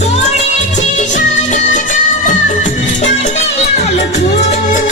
পড়েছি সাদা জামা তাতে লাল ফুল।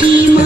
一梦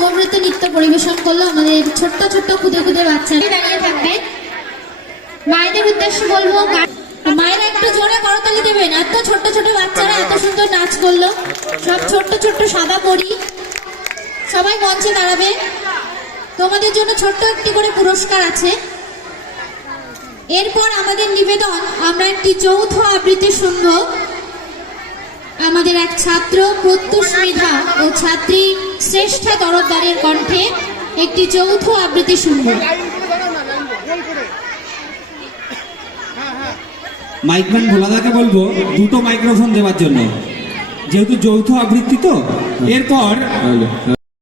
সমবেত নৃত্য পরিবেশন করল আমাদের ছোট্ট ছোট্ট খুদে খুদে বাচ্চারা দাঁড়িয়ে মায়েদের উদ্দেশ্যে বলব মায়েরা একটু জোরে করতালি দেবেন। এত ছোট্ট ছোট বাচ্চারা এত সুন্দর নাচ করল। সব ছোট্ট ছোট্ট সাদা পরি। সবাই মঞ্চে দাঁড়াবে। তোমাদের জন্য ছোট্ট একটি করে পুরস্কার আছে। এরপর আমাদের নিবেদন, আমরা একটি যৌথ আবৃত্তি শুনব। এক ছাত্র প্রত্যুষ মৃধা ও ছাত্রী শ্রেষ্ঠা তরফদারের কণ্ঠে একটি যৌথ আবৃত্তি শুনব। মাইকম্যান ভোলাদাকে বলব, দুটো মাইক্রোফোন দেওয়ার জন্য। যেহেতু যৌথ আবৃত্তি তো, এরপর